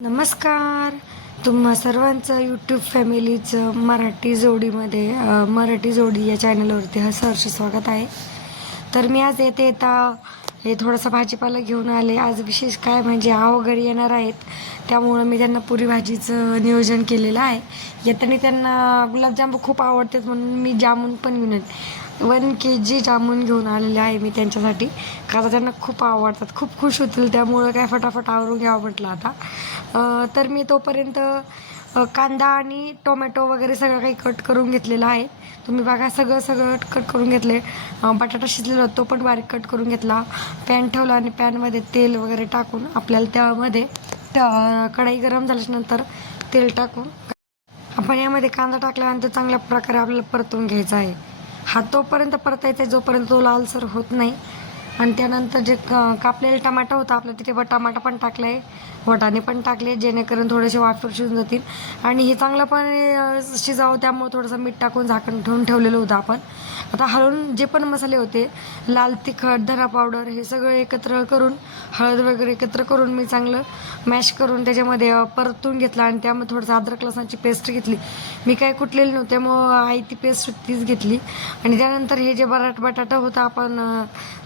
नमस्कार. तुम्हा सर्वांचं यूट्यूब फॅमिलीचं मराठी जोडीमध्ये मराठी जोडी या चॅनलवरती हा सहर्ष स्वागत आहे. तर मी आज येते येता हे थोडंसं भाजीपाला घेऊन आले. आज विशेष काय म्हणजे आव वगैरे येणार आहेत. त्यामुळं मी त्यांना पुरी भाजीचं नियोजन केलेलं आहे. येताना त्यांना गुलाबजाम खूप आवडतात म्हणून मी जामून पण घेऊन आले. वन के जी जामून घेऊन आलेले आहे मी त्यांच्यासाठी. का त्यांना खूप आवडतात. खूप खुश होतील. त्यामुळं काय फटाफट आवरून घ्यावं म्हटलं आता. तर मी तोपर्यंत कांदा आणि टोमॅटो वगैरे सगळं काही कट करून घेतलेलं आहे. तुम्ही बघा सगळं सगळं कट करून घेतले बटाटा शिजलेला तो पण बारीक कट करून घेतला. पॅन ठेवला आणि पॅनमध्ये तेल वगैरे टाकून आपल्याला त्यामध्ये कढाई गरम झाल्याच्यानंतर तेल टाकून आपण यामध्ये कांदा टाकल्यानंतर चांगल्या प्रकारे आपल्याला परतून घ्यायचा आहे. हा तोपर्यंत परतायचा आहे जोपर्यंत तो लालसर होत नाही. आणि त्यानंतर जे क कापलेले टमाटा होता आपल्या तिथे व टमाटा पण टाकला आहे वटाणे पण टाकले जेणेकरून थोडेसे वाफर शिजून जातील. आणि हे चांगलंपणे शिजावं त्यामुळे थोडंसं मीठ टाकून झाकण ठेवून ठेवलेलं होतं आपण. आता हळून जे पण मसाले होते लाल तिखट धना पावडर हे सगळं एकत्र करून हळद वगैरे एकत्र करून मी चांगलं मॅश करून त्याच्यामध्ये परतून घेतलं आणि त्यामध्ये थोडंसं अद्रक लसणाची पेस्ट घेतली. मी काय कुठलेली नव्हते मग आई ती पेस्ट तीच घेतली. आणि त्यानंतर हे जे बराट बटाटा होता आपण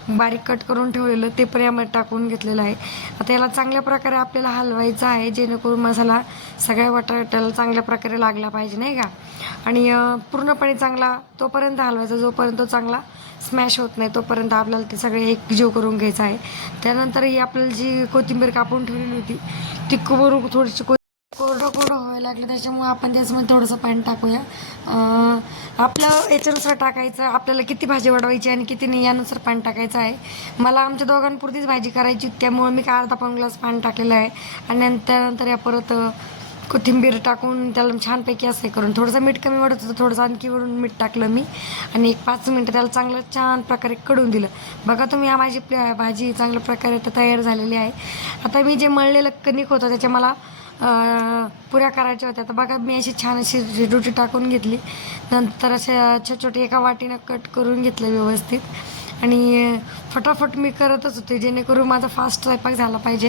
बारीक कट करून ठेवलेलं ते पण यामध्ये टाकून घेतलेलं आहे. आता याला चांगल्या प्रकारे आपल्याला हलवायचं आहे जेणेकरून मसाला सगळ्या बटाट्याला चांगल्या प्रकारे लागला पाहिजे नाही का? आणि पूर्णपणे चांगला तोपर्यंत हलवायचा जोपर्यंत तो चांगला स्मॅश होत नाही तोपर्यंत आपल्याला ते सगळे एकजीव करून घ्यायचं आहे. त्यानंतर ही आपल्याला जी कोथिंबीर कापून ठेवलेली होती ती कोरू थोडीशी को कोरडं कोरडं व्हायला लागलं त्याच्यामुळे आपण त्याच्यामध्ये थोडंसं पाणी टाकूया. आपलं याच्यानुसार टाकायचं आपल्याला किती भाजी वाढवायची आणि किती नाही यानुसार पाणी टाकायचं आहे. मला आमच्या दोघांपुरतीच भाजी करायची त्यामुळे मी काय अर्धा पाऊण ग्लास पाणी टाकलेलं आहे. आणि नंतर त्यानंतर या परत कोथिंबीर टाकून त्याला छानपैकी असं हे करून थोडंसं मीठ कमी वाढत होतं थोडंसं आणखी वरून मीठ टाकलं मी. आणि एक पाच मिनटं त्याला चांगलं छान प्रकारे कडून दिलं. बघा तुम्ही हा माझी भाजी चांगल्या प्रकारे आता तयार झालेली आहे. आता मी जे मळलेलं कणिक होतं त्याच्या मला पुऱ्या करायच्या होत्या. तर बघा मी अशी छान अशी रोटी टाकून घेतली. नंतर अशा छोटे छोटे एका वाटीनं कट करून घेतलं व्यवस्थित. आणि फटाफट मी करतच होते जेणेकरून माझा फास्ट स्वयंपाक झाला पाहिजे.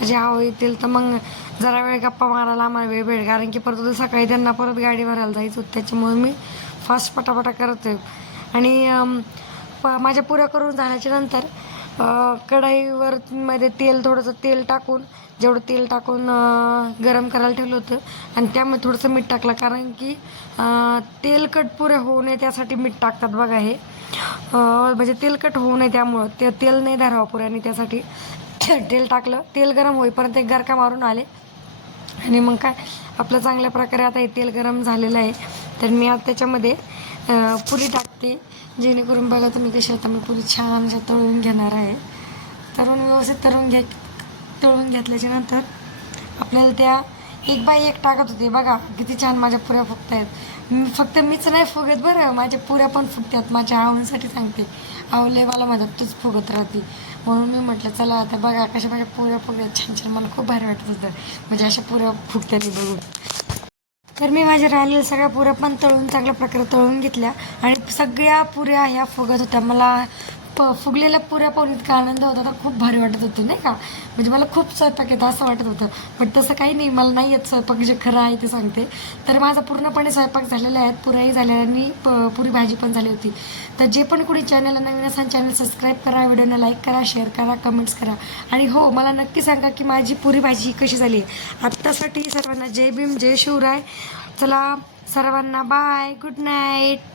माझे आव येतील तर मग जरा वेळ गप्पा मारायला आम्हाला वेळ भेट कारण की परत उद्या सकाळी त्यांना परत गाडी भरायला जायचं होतं. त्याच्यामुळे मी फास्ट पटापटा करत आहे आणि प माझ्या पुऱ्या करून झाल्याच्यानंतर कढईवर मध्ये तेल थोडंसं तेल टाकून जेवढं तेल टाकून गरम करायला ठेवलं होतं. आणि त्यामध्ये थोडंसं मीठ टाकलं कारण की तेलकट पुऱ्या होऊ नये त्यासाठी मीठ टाकतात बघा हे. म्हणजे तेलकट होऊ नये त्यामुळं. ते तेल नाही धरावं पुऱ्याने त्यासाठी तेल टाकलं. तेल गरम होईपर्यंत एक गरका मारून आले. आणि मग काय आपलं चांगल्या प्रकारे आता हे तेल गरम झालेलं आहे. तर मी आता त्याच्यामध्ये पुरी टाकते जेणेकरून बघा तुम्ही कशी आता मी पुरी छान अशा तळून घेणार आहे. तळून व्यवस्थित तळून घ्या तळून घेतल्याच्या नंतर आपल्याला त्या एक बाई एक टाकत होते. बघा किती छान माझ्या पुऱ्या फुगत आहेत मी फक्त मीच नाही फुगत बरं माझ्या पुऱ्या पण फुगतात. माझ्या आवणीसाठी सांगते. आवले मला माझ्या तूच फुगत राहते. म्हणून मी म्हटलं चला आता बघा कशा माझ्या पुऱ्या फुगत छान छान मला खूप भारी वाटत होतं. म्हणजे अशा पुऱ्या फुगत्यानी बघून. तर मी माझ्या राहिलेल्या सगळ्या पुऱ्या पण तळून चांगल्या प्रकारे तळून घेतल्या. आणि सगळ्या पुऱ्या ह्या फुगत होत्या. मला प फुगलेल्या पुऱ्या पाहून इतका आनंद होता तर खूप भारी वाटत होतं नाही का? म्हणजे मला खूप स्वयंपाक येतं असं वाटत होतं. पण तसं काही नाही मला नाही येत स्वयंपाक जे खरं आहे ते सांगते. तर माझा पूर्णपणे स्वयंपाक झालेला आहे पुऱ्याही झाल्या आणि प पुरी भाजी पण झाली होती. तर जे पण कोणी चॅनलला नवीन असाल चॅनल सबस्क्राईब करा व्हिडिओला लाईक करा शेअर करा कमेंट्स करा. आणि हो मला नक्की सांगा की माझी पुरी भाजी कशी झाली आहे. आत्तासाठी सर्वांना जय भीम जय शिवराय. चला सर्वांना बाय गुड नाईट